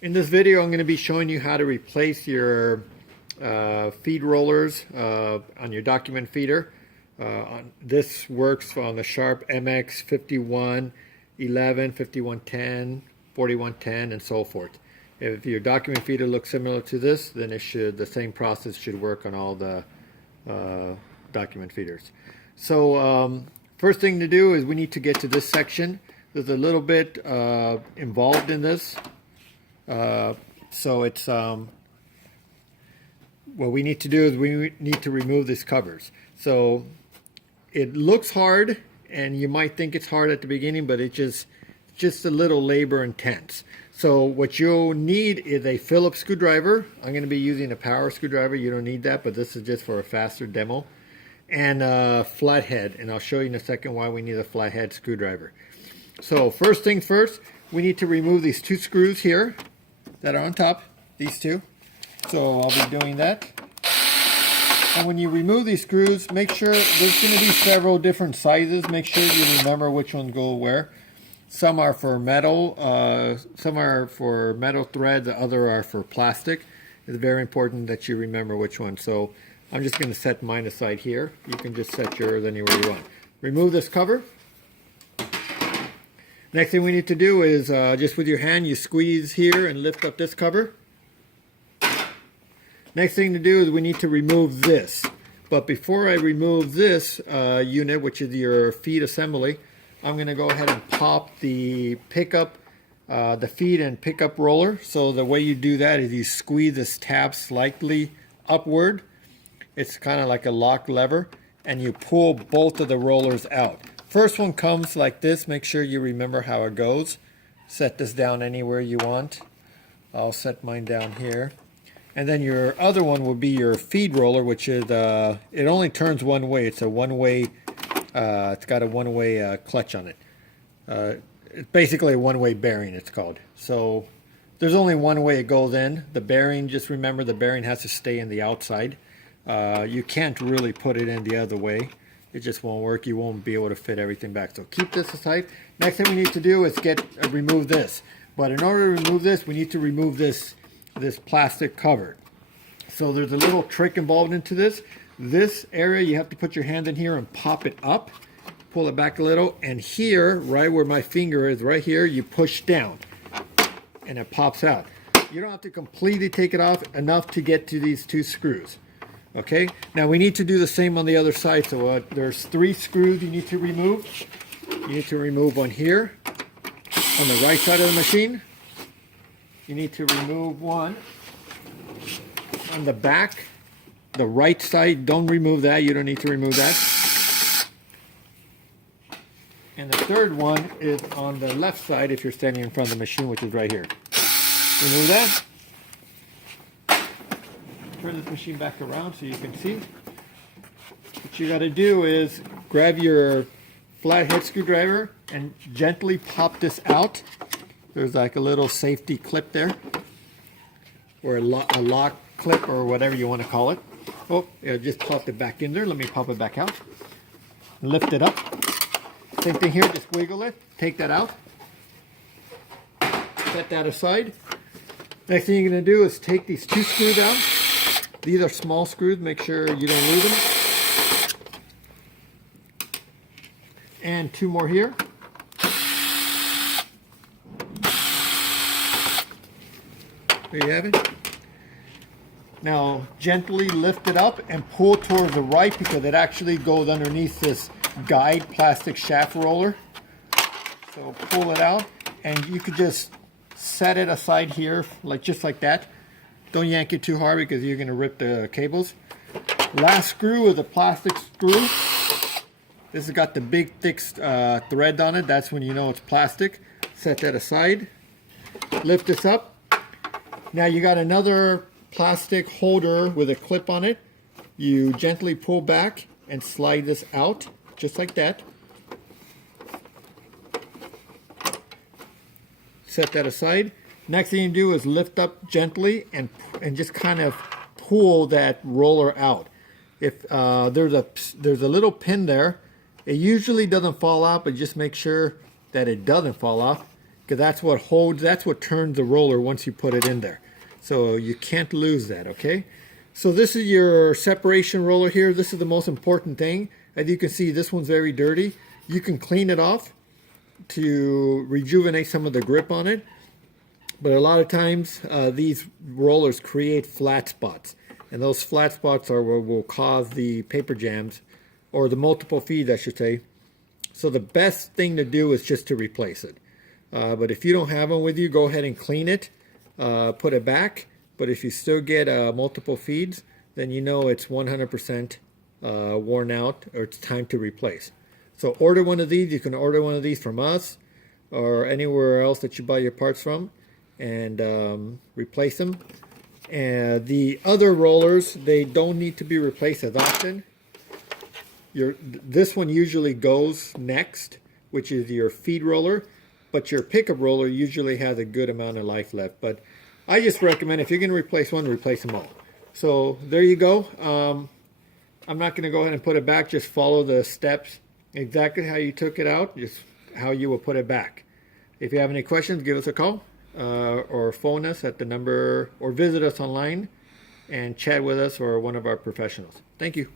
In this video, I'm going to be showing you how to replace your feed rollers on your document feeder. This works on the Sharp MX-4101N, 5110, 4110, and so forth. If your document feeder looks similar to this, then the same process should work on all the document feeders. So first thing to do is we need to get to this section. There's a little bit involved in this. So it's what we need to do is we need to remove these covers. So it looks hard, and you might think it's hard at the beginning, but it's just a little labor intense. So what you'll need is a Phillips screwdriver. I'm going to be using a power screwdriver. You don't need that, but this is just for a faster demo. And a flathead, and I'll show you in a second why we need a flathead screwdriver. So first things first, we need to remove these two screws here that are on top, these two. So I'll be doing that. And when you remove these screws, make sure there's going to be several different sizes. Make sure you remember which ones go where. Some are for metal, some are for metal threads, the other are for plastic. It's very important that you remember which one. So I'm just going to set mine aside here. You can just set yours anywhere you want. Remove this cover. Next thing we need to do is just with your hand, you squeeze here and lift up this cover. Next thing to do is we need to remove this. But before I remove this unit, which is your feed assembly, I'm going to go ahead and pop the pickup, the feed and pickup roller. So the way you do that is you squeeze this tab slightly upward. It's kind of like a lock lever, and you pull both of the rollers out. First one comes like this. Make sure you remember how it goes. Set this down anywhere you want. I'll set mine down here. And then your other one will be your feed roller, which is, it only turns one way. It's a one-way, it's got a one-way clutch on it. It's basically a one-way bearing, it's called. So there's only one way it goes in. The bearing, just remember the bearing has to stay in the outside. You can't really put it in the other way. It just won't work. You won't be able to fit everything back. So keep this aside. Next thing we need to do is remove this. But in order to remove this, we need to remove this plastic cover. So there's a little trick involved into this. This area, you have to put your hand in here and pop it up. Pull it back a little. And here, right where my finger is, right here, you push down. And it pops out. You don't have to completely take it off, enough to get to these two screws. Okay, now we need to do the same on the other side. So there's 3 screws you need to remove. You need to remove one here on the right side of the machine. You need to remove one on the back, the right side. Don't remove that. You don't need to remove that. And the third one is on the left side if you're standing in front of the machine, which is right here. Remove that. Turn this machine back around so you can see. What you got to do is grab your flathead screwdriver and gently pop this out. There's like a little safety clip there, or a lock clip, or whatever you want to call it. Oh, it just popped it back in there. Let me pop it back out. Lift it up. Same thing here, just wiggle it. Take that out. Set that aside. Next thing you're going to do is take these 2 screws out. These are small screws, make sure you don't lose them. And 2 more here. There you have it. Now gently lift it up and pull towards the right, because it actually goes underneath this guide plastic shaft roller. So pull it out, and you could just set it aside here, just like that. Don't yank it too hard because you're going to rip the cables. Last screw is a plastic screw. This has got the big thick thread on it. That's when you know it's plastic. Set that aside. Lift this up. Now you got another plastic holder with a clip on it. You gently pull back and slide this out, just like that. Set that aside. Next thing you do is lift up gently and just kind of pull that roller out. If there's a little pin there, it usually doesn't fall out, but just make sure that it doesn't fall off. because that's what turns the roller once you put it in there. So you can't lose that, okay? So this is your separation roller here. This is the most important thing. As you can see, this one's very dirty. You can clean it off to rejuvenate some of the grip on it. But a lot of times these rollers create flat spots. And those flat spots are what will cause the paper jams, or the multiple feeds I should say. So the best thing to do is just to replace it. But if you don't have them with you, go ahead and clean it, put it back. But if you still get multiple feeds, then you know it's 100% worn out, or it's time to replace. So order one of these. You can order one of these from us or anywhere else that you buy your parts from, and replace them. And the other rollers, they don't need to be replaced as often. This one usually goes next, which is your feed roller, but your pickup roller usually has a good amount of life left. But I just recommend, if you're going to replace one, replace them all. So there you go. I'm not going to go ahead and put it back. Just follow the steps exactly how you took it out, just how you will put it back. If you have any questions, give us a call or phone us at the number, or visit us online and chat with us or one of our professionals. Thank you.